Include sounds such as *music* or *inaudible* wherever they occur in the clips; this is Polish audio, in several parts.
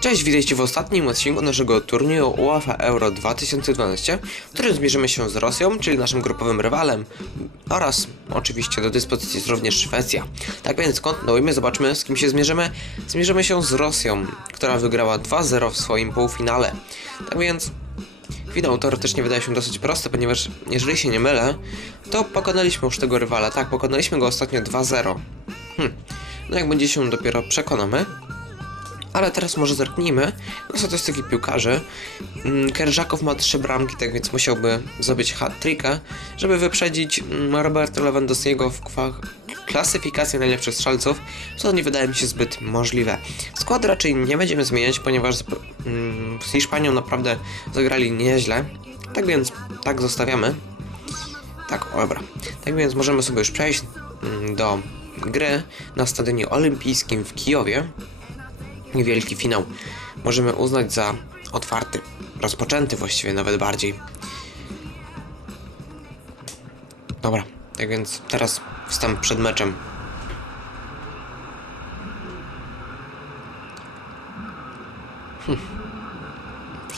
Cześć, witajcie w ostatnim odcinku naszego turnieju UEFA Euro 2012, w którym zmierzymy się z Rosją, czyli naszym grupowym rywalem oraz oczywiście do dyspozycji jest również Szwecja. Tak więc kontynuujmy, zobaczmy z kim się zmierzymy. Zmierzymy się z Rosją, która wygrała 2-0 w swoim półfinale. Tak więc Finał teoretycznie wydaje się dosyć prosty, ponieważ jeżeli się nie mylę, to pokonaliśmy już tego rywala. Tak, pokonaliśmy go ostatnio 2-0. Hm. No jak będzie się dopiero przekonamy. Ale teraz może zerknijmy na statystyki piłkarzy. Mm, Kerżakow ma trzy bramki, tak więc musiałby zrobić hat-tricka, żeby wyprzedzić mm, Roberta Lewandowskiego w klasyfikacji najlepszych strzelców, co nie wydaje mi się zbyt możliwe. Skład raczej nie będziemy zmieniać, ponieważ z, mm, z Hiszpanią naprawdę zagrali nieźle. Tak więc tak zostawiamy. Tak, dobra. Tak więc możemy sobie już przejść do gry na stadionie olimpijskim w Kijowie wielki finał możemy uznać za otwarty, rozpoczęty właściwie nawet bardziej. Dobra, tak więc teraz wstęp przed meczem. Hm.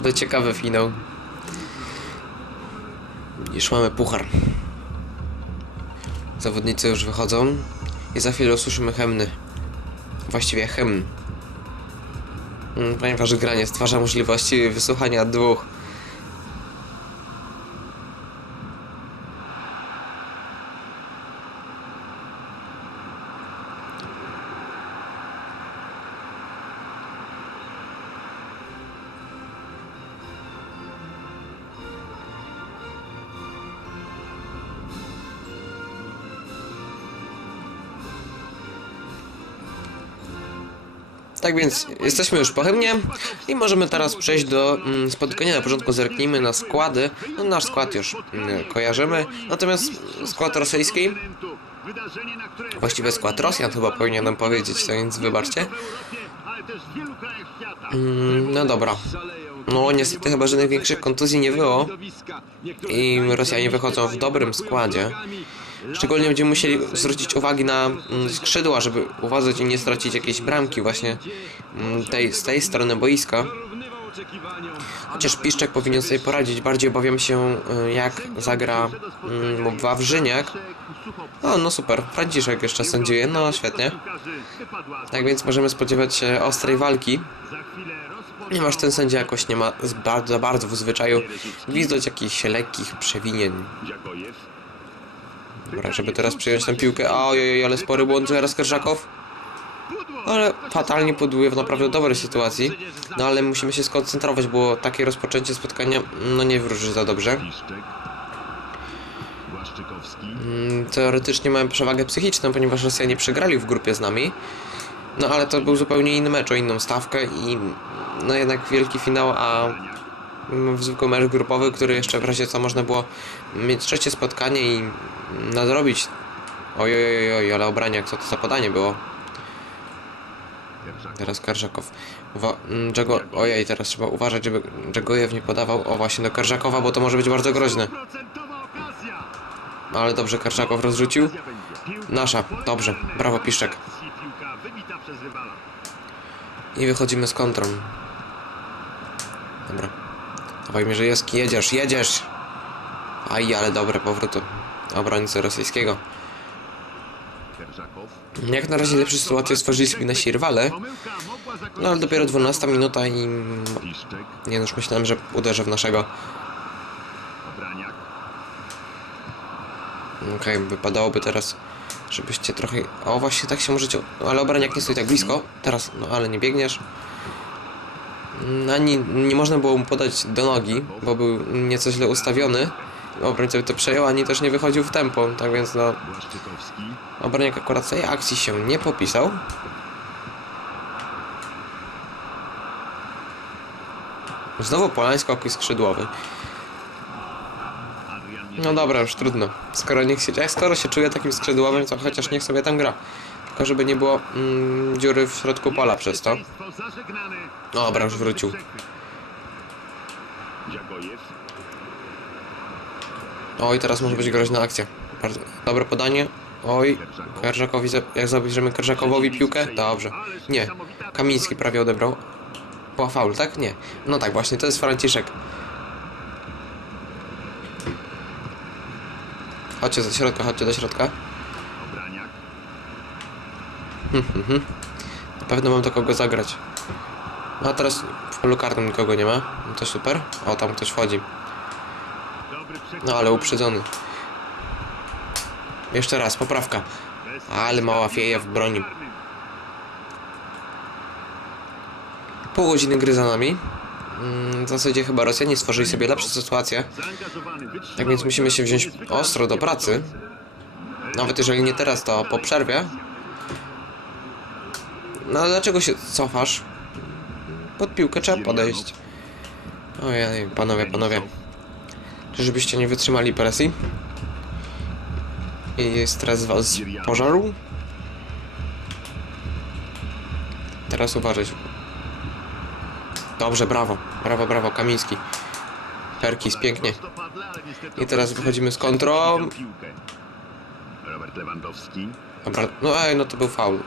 To ciekawy finał. Już mamy puchar. Zawodnicy już wychodzą i za chwilę usłyszymy hymny. Właściwie hymn. Mm, Ponieważ granie stwarza możliwości wysłuchania dwóch. Tak więc jesteśmy już po hymnie i możemy teraz przejść do mm, spotkania. Na początku zerknijmy na składy. No, nasz skład już mm, kojarzymy. Natomiast skład rosyjski, właściwie skład Rosjan chyba powinienem powiedzieć, to więc wybaczcie. Mm, no dobra. No niestety chyba żadnych większych kontuzji nie było i Rosjanie wychodzą w dobrym składzie. Szczególnie będziemy musieli zwrócić uwagi na mm, skrzydła, żeby uważać i nie stracić jakiejś bramki właśnie mm, tej, z tej strony boiska. Chociaż Piszczek powinien sobie poradzić. Bardziej obawiam się, y, jak zagra mm, Wawrzyniak. O, no super. Franciszek jeszcze sędziuje. No, świetnie. Tak więc możemy spodziewać się ostrej walki. Ponieważ ten sędzia jakoś nie ma z bardzo, za bardzo w zwyczaju gwizdać jakichś lekkich przewinień. Dobra, żeby teraz przyjąć tę piłkę. Ojej, ale spory błąd teraz Kerszakow. Ale fatalnie poduje w naprawdę dobrej sytuacji. No ale musimy się skoncentrować, bo takie rozpoczęcie spotkania no nie wróży za dobrze. Mm, Teoretycznie mamy przewagę psychiczną, ponieważ Rosjanie przegrali w grupie z nami. No ale to był zupełnie inny mecz, o inną stawkę i no jednak wielki finał, a mm, zwykły mecz grupowy, który jeszcze w razie co można było mieć trzecie spotkanie i nadrobić. Oj, oj, oj, ale obraniak, co to za podanie było? Teraz Karszakow. Wa- mm, Dżego... Ojej, teraz trzeba uważać, żeby Dżegojew nie podawał, o właśnie, do Karszakowa, bo to może być bardzo groźne. Ale dobrze, Karszakow rozrzucił. Nasza, dobrze, brawo Piszczek. I wychodzimy z kontrą. Dobra. Dawaj mi, że jest, jedziesz, jedziesz! Aj, ale dobre powrót obrońcy rosyjskiego. Jak na razie lepsze sytuacje stworzyli sobie nasi rywale. No ale dopiero 12 minuta i... Nie no, już myślałem, że uderzę w naszego. Okej, wypadałoby teraz, żebyście trochę... O, właśnie tak się możecie... Ale obraniak nie stoi tak blisko. Teraz, no ale nie biegniesz. Ani nie można było mu podać do nogi, bo był nieco źle ustawiony. Obrońca to przejął, ani też nie wychodził w tempo, tak więc no... Obroniak akurat tej akcji się nie popisał. Znowu Polańsko jakiś skrzydłowy. No dobra, już trudno. Skoro nie chce, jak skoro się czuje takim skrzydłowym, to chociaż niech sobie tam gra. Tylko żeby nie było mm, dziury w środku pola przez to. Dobra, już wrócił. Oj, teraz może być groźna akcja. Bardzo dobre podanie. Oj, Kerżakowi, jak zabierzemy Kerżakowowi piłkę? Dobrze. Nie, Kamiński prawie odebrał. Była faul, tak? Nie. No tak, właśnie, to jest Franciszek. Chodźcie do środka, chodźcie do środka. Obraniak. Na pewno mam do kogo zagrać. No a teraz w polu karnym nikogo nie ma. No to super. O, tam ktoś wchodzi. No ale uprzedzony. Jeszcze raz, poprawka. Ale mała fieja w broni. Pół godziny gry za nami. Mm, W zasadzie chyba Rosjanie stworzyli sobie lepszą sytuację. Tak więc musimy się wziąć ostro do pracy. Nawet jeżeli nie teraz, to po przerwie. No ale dlaczego się cofasz? Pod piłkę trzeba podejść. Ojej, panowie, panowie. Czyżbyście nie wytrzymali presji? I stres was pożarł? Teraz uważać. Dobrze, brawo. Brawo, brawo, Kamiński. Perkis, pięknie. I teraz wychodzimy z kontrą. piłkę. Robert Lewandowski. Dobra, no ej, no to był faul.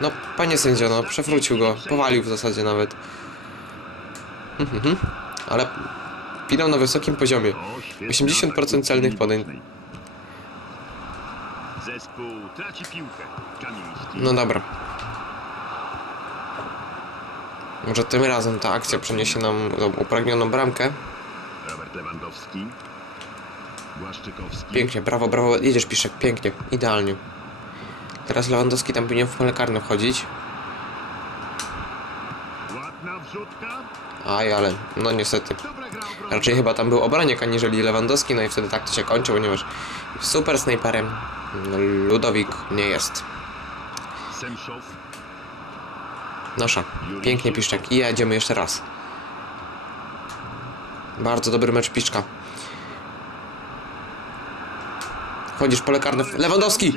No, panie sędzio, no, przewrócił go. Powalił w zasadzie nawet. Mhm, mhm. Ale pinął na wysokim poziomie. O, świetny 80% atak celnych podań. Zespół traci piłkę. Kamiński. No dobra. Może tym razem ta akcja przyniesie nam upragnioną bramkę. Robert Lewandowski. Pięknie, brawo, brawo, jedziesz Piszek, pięknie, idealnie. Teraz Lewandowski tam powinien w pole karne wchodzić. Aj, ale, no niestety. Raczej chyba tam był obraniak, aniżeli Lewandowski, no i wtedy tak to się kończy, ponieważ super snajperem Ludowik nie jest. Nasza. Pięknie Piszczek. I jedziemy jeszcze raz. Bardzo dobry mecz Piszczka. Chodzisz pole karne. Lewandowski!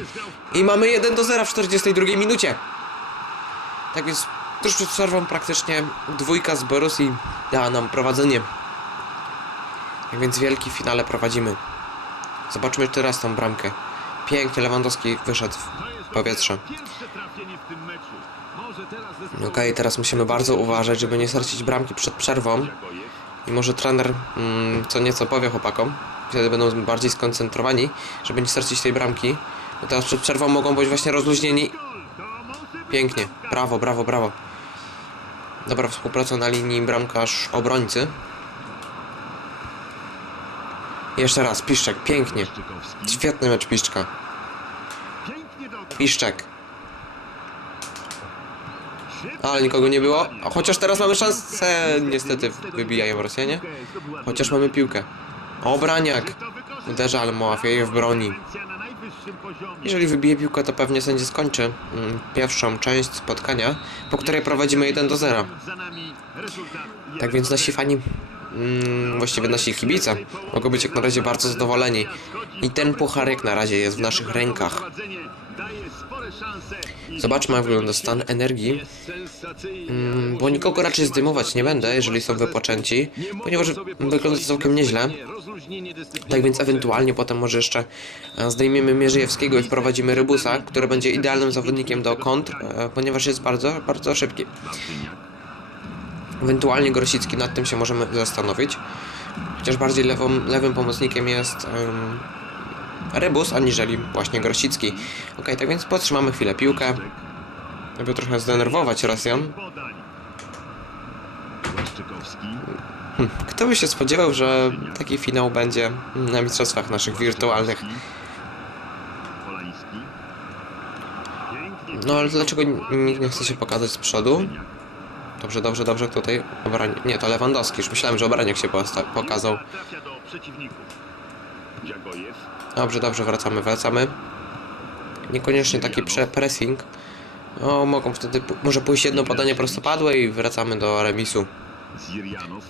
I mamy 1 do 0 w 42 minucie. Tak więc tuż przed przerwą praktycznie dwójka z Borussii dała nam prowadzenie. Tak więc wielki finale prowadzimy. Zobaczmy jeszcze raz tą bramkę. Pięknie Lewandowski wyszedł w powietrze. Tym meczu. Może teraz Okej, teraz musimy bardzo uważać, żeby nie stracić bramki przed przerwą. I może trener mm, co nieco powie chłopakom. Wtedy będą bardziej skoncentrowani, żeby nie stracić tej bramki. Bo teraz przed przerwą mogą być właśnie rozluźnieni. Pięknie. Brawo, brawo, brawo. Dobra współpraca na linii bramkarz obrońcy. Jeszcze raz, Piszczek, pięknie. Świetny mecz Piszczka. Piszczek. Ale nikogo nie było. Chociaż teraz mamy szansę. Niestety wybijają Rosjanie. Chociaż mamy piłkę. Obraniak. Uderza, ale Mołafieje w broni. Jeżeli wybije piłkę, to pewnie sędzia skończy mm, pierwszą część spotkania, po której prowadzimy 1 do 0. Za nami rezultat Tak więc nasi fani, mm, właściwie nasi kibice, mogą być jak na razie bardzo zadowoleni. I ten pucharek na razie jest w naszych rękach. Zobaczmy, jak wygląda stan energii. Mm, bo nikogo raczej zdejmować nie będę, jeżeli są wypoczęci, ponieważ wygląda to całkiem nieźle. Tak więc ewentualnie potem może jeszcze e, zdejmiemy Mierzejewskiego i wprowadzimy Rybusa, który będzie idealnym zawodnikiem do kontr, e, ponieważ jest bardzo, bardzo szybki. Ewentualnie Grosicki, nad tym się możemy zastanowić. Chociaż bardziej lewą, lewym pomocnikiem jest um, Rybus, aniżeli właśnie Grosicki. Ok, tak więc podtrzymamy chwilę piłkę, żeby trochę zdenerwować Rosjan. Kto by się spodziewał, że taki finał będzie na mistrzostwach naszych wirtualnych? No ale dlaczego nikt nie chce się pokazać z przodu? Dobrze, dobrze, dobrze, tutaj obranie... Nie, to Lewandowski, już myślałem, że obraniak się pokazał. Dobrze, dobrze, wracamy, wracamy. Niekoniecznie taki pressing. O, mogą wtedy, może pójść jedno podanie prostopadłe i wracamy do remisu.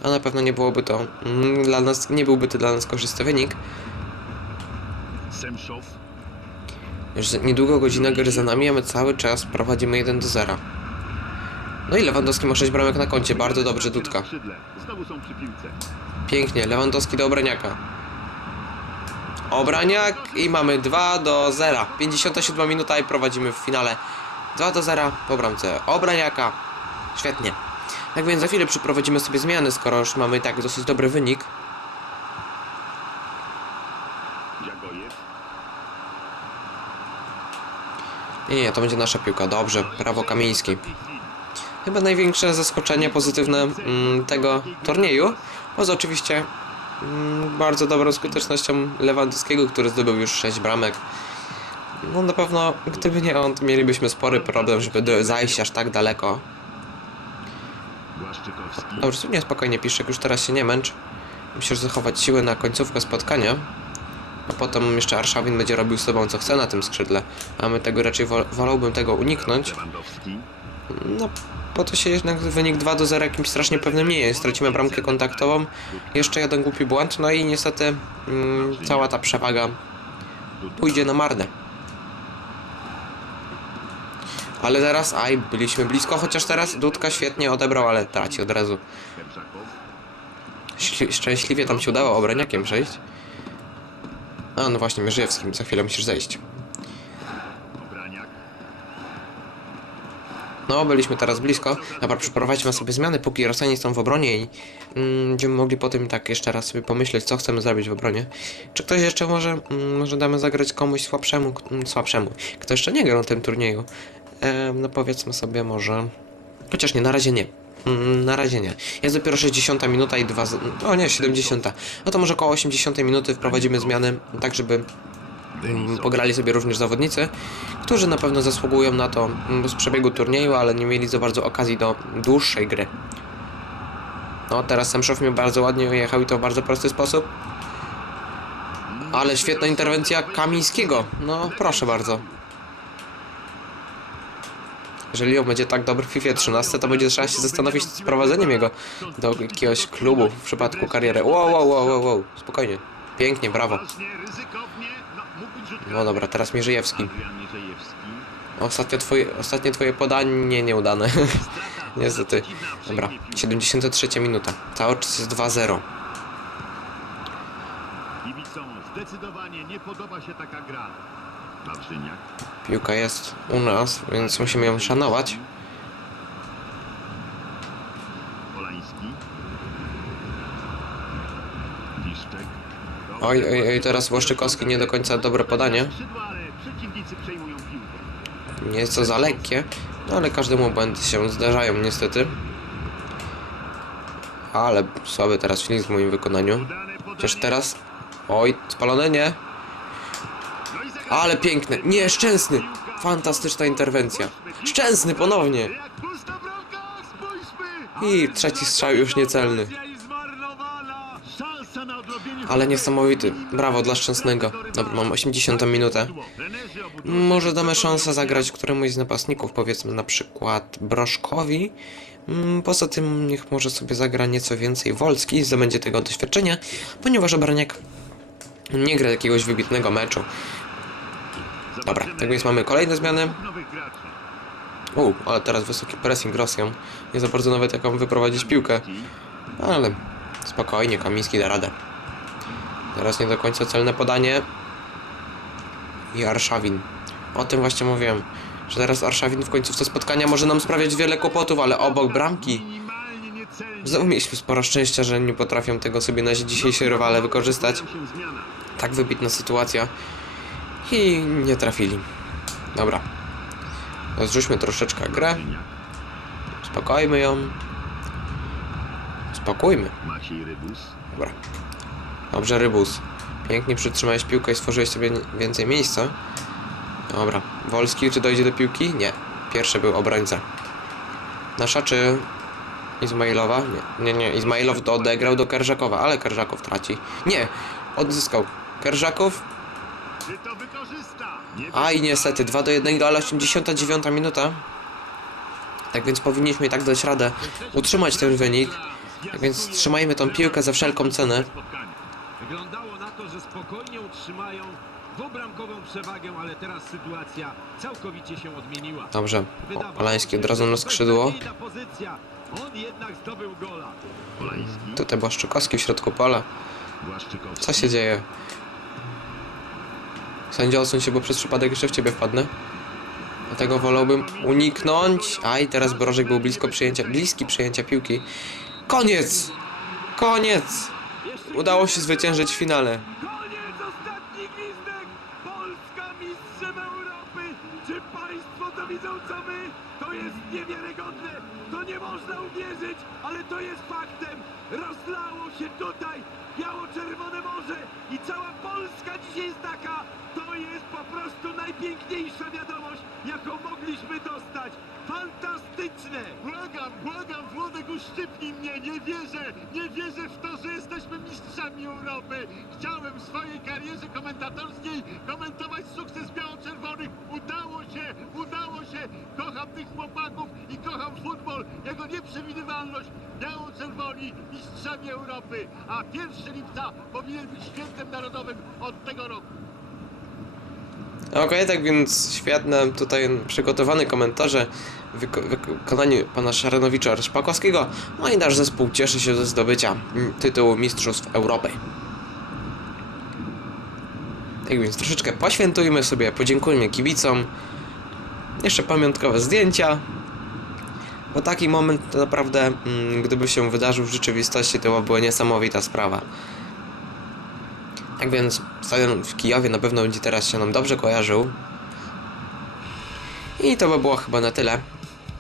A na pewno nie byłoby to mm, dla nas, nie byłby to dla nas korzystny wynik. Już niedługo godzina gry za nami, a my cały czas prowadzimy 1 do 0. No i Lewandowski ma 6 bramek na koncie, bardzo dobrze Dudka. Pięknie, Lewandowski do Obraniaka. Obraniak i mamy 2 do 0. 57 minuta i prowadzimy w finale 2 do 0 po bramce Obraniaka. Świetnie. Tak więc za chwilę przeprowadzimy sobie zmiany, skoro już mamy i tak dosyć dobry wynik. Nie, nie, to będzie nasza piłka. Dobrze, prawo Kamiński. Chyba największe zaskoczenie pozytywne mm, tego turnieju, poza oczywiście mm, bardzo dobrą skutecznością Lewandowskiego, który zdobył już 6 bramek. No na pewno, gdyby nie on, mielibyśmy spory problem, żeby zajść aż tak daleko. Dobrze, nie spokojnie Piszek, już teraz się nie męcz. Musisz zachować siły na końcówkę spotkania. A potem jeszcze Arszawin będzie robił z sobą co chce na tym skrzydle. A my tego raczej wol wolałbym tego uniknąć. No, po to się jednak wynik 2 do 0 jakimś strasznie pewnym nie jest. Stracimy bramkę kontaktową, jeszcze jeden głupi błąd, no i niestety mm, cała ta przewaga pójdzie na marne. Ale teraz, aj, byliśmy blisko, chociaż teraz Dudka świetnie odebrał, ale traci od razu. Szczęśliwie tam się udało obroniakiem przejść. A, no właśnie, Mierzejewskim, za chwilę musisz zejść. No, byliśmy teraz blisko. Dobra, przeprowadźmy sobie zmiany, póki Rosjanie są w obronie i mm, będziemy mogli potem tak jeszcze raz sobie pomyśleć, co chcemy zrobić w obronie. Czy ktoś jeszcze może, mm, może damy zagrać komuś słabszemu, mm, słabszemu, kto jeszcze nie grał na tym turnieju? No powiedzmy sobie może... Chociaż nie, na razie nie. Mm, Na razie nie. Jest dopiero 60 minuta i dwa... O nie, 70. No to może około 80 minuty wprowadzimy zmiany, tak żeby mm, pograli sobie również zawodnicy, którzy na pewno zasługują na to mm, z przebiegu turnieju, ale nie mieli za bardzo okazji do dłuższej gry. No, teraz Semszow mnie bardzo ładnie ujechał i to w bardzo prosty sposób. Ale świetna interwencja Kamińskiego. No, proszę bardzo. Jeżeli on będzie tak dobry w FIFA 13, to będzie trzeba się zastanowić nad sprowadzeniem jego do jakiegoś klubu w przypadku kariery. Wow, wow, wow, wow, wow. Spokojnie. Pięknie, brawo. No, dobra, teraz Mierzejewski. Ostatnio twoje, ostatnie twoje podanie nieudane. *laughs* Niestety. Dobra, przejmie piłkę. 73 minuta. Cały czas jest 2-0. Kibicom zdecydowanie nie podoba się taka gra. Wawrzyniak. Piłka jest u nas, więc musimy ją szanować. Oj, oj, oj, teraz Błaszczykowski nie do końca dobre podanie. Nie jest to za lekkie, no ale każdemu błędy się zdarzają niestety. Ale słaby teraz film w moim wykonaniu. Chociaż teraz... Oj, spalone nie. Ale piękne. Nie, Szczęsny. Fantastyczna interwencja. Szczęsny ponownie. I trzeci strzał już niecelny. Ale niesamowity. Brawo dla Szczęsnego. Dobra, mam 80 minutę. Może damy szansę zagrać któremuś z napastników, powiedzmy na przykład Broszkowi. Mm, Poza tym niech może sobie zagra nieco więcej Wolski i zdobędzie tego doświadczenia, ponieważ Obraniak nie gra jakiegoś wybitnego meczu. Dobra, tak więc mamy kolejne zmiany. U, ale teraz wysoki pressing Rosjan. Nie za bardzo nawet jaką wyprowadzić piłkę. Ale spokojnie, Kamiński da radę. Teraz nie do końca celne podanie. I Arszawin. O tym właśnie mówiłem. Że teraz Arszawin w końcówce spotkania może nam sprawiać wiele kłopotów, ale obok bramki. Znowu mieliśmy sporo szczęścia, że nie potrafią tego sobie nasi dzisiejsi rywale wykorzystać. Tak wybitna sytuacja. I nie trafili. Dobra. Zrzućmy troszeczkę grę. Spokojmy ją. Rybus. Dobra. Dobrze, Rybus. Pięknie przytrzymałeś piłkę i stworzyłeś sobie więcej miejsca. Dobra. Wolski, czy dojdzie do piłki? Nie. Pierwszy był obrońca. Nasza czy Izmailowa? Nie, nie, nie. Izmailow to odegrał do Kerżakowa, ale Kerżakow traci. Nie. Odzyskał. Kerżakow. Nie Aj, niestety. 2 do 1, ale 89 minuta. Tak więc powinniśmy i tak dać radę utrzymać ten wynik. Tak więc trzymajmy tą piłkę za wszelką cenę. Wyglądało na to, że spokojnie utrzymają dwubramkową przewagę, ale teraz sytuacja całkowicie się odmieniła. Dobrze. Wydawało O, Polański się, od razu na skrzydło. Tutaj Błaszczykowski w środku pola. Co się dzieje? Sędzia odsuń się, bo przez przypadek jeszcze w ciebie wpadnę. Dlatego wolałbym uniknąć. Aj, teraz Brożek był blisko przyjęcia, bliski przyjęcia piłki. Koniec! Koniec! Udało się zwyciężyć w finale. Koniec, ostatni gwizdek! Polska mistrzem Europy! Czy Państwo to widzą co my? To jest niewiarygodne! To nie można uwierzyć, ale to jest faktem! Rozlało się tutaj biało-czerwone morze i cała Polska dzisiaj jest taka! To jest po prostu najpiękniejsza wiadomość, jaką mogliśmy dostać! Fantastyczne! Błagam, błagam, Włodek, uszczypnij mnie, nie wierzę, nie wierzę w to, że jesteśmy mistrzami Europy. Chciałem w swojej karierze komentatorskiej komentować sukces biało-czerwonych. Udało się, udało się. Kocham tych chłopaków i kocham futbol, jego nieprzewidywalność. Biało-czerwoni mistrzami Europy, a 1 lipca powinien być świętem narodowym od tego roku. Okej, tak więc świetne tutaj przygotowane komentarze w wyko- wykonaniu pana Szaranowicza Szpakowskiego. No i nasz zespół cieszy się ze zdobycia mm, tytułu Mistrzostw Europy. Tak więc troszeczkę poświętujmy sobie, podziękujmy kibicom. Jeszcze pamiątkowe zdjęcia. Bo taki moment to naprawdę, mm, gdyby się wydarzył w rzeczywistości, to była niesamowita sprawa. Tak więc stadion w Kijowie na pewno będzie teraz się nam dobrze kojarzył. I to by było chyba na tyle.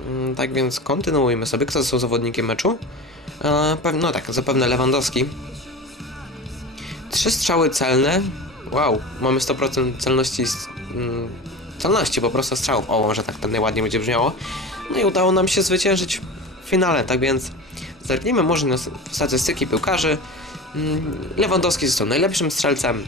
Mm, Tak więc kontynuujmy sobie. Kto są zawodnikiem meczu? E, no tak, zapewne Lewandowski. Trzy strzały celne. Wow, mamy 100% celności. Mm, celności po prostu strzałów. O, może tak to najładniej będzie brzmiało. No i udało nam się zwyciężyć w finale, tak więc zerknijmy może na statystyki piłkarzy. Mm, Lewandowski został najlepszym strzelcem,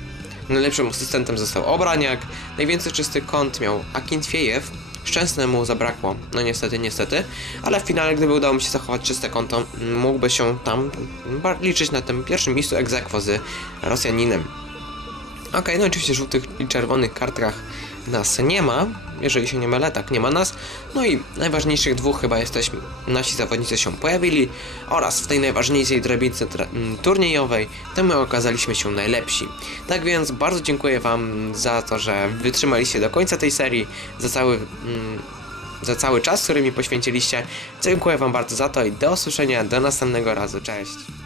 najlepszym asystentem został Obraniak, najwięcej czystych kąt miał Akintfiejew, Szczęsnemu zabrakło, no niestety, niestety, ale w finale, gdyby udało mi się zachować czyste konto, mógłby się tam liczyć na tym pierwszym miejscu aequo z Rosjaninem. Okej, no oczywiście żółtych i czerwonych kartkach nas nie ma, jeżeli się nie mylę, tak, nie ma nas. No i najważniejszych dwóch chyba jesteśmy, nasi zawodnicy się pojawili oraz w tej najważniejszej drabince turniejowej to my okazaliśmy się najlepsi. Tak więc bardzo dziękuję Wam za to, że wytrzymaliście do końca tej serii, za cały... za cały czas, który mi poświęciliście. Dziękuję Wam bardzo za to i do usłyszenia do następnego razu. Cześć!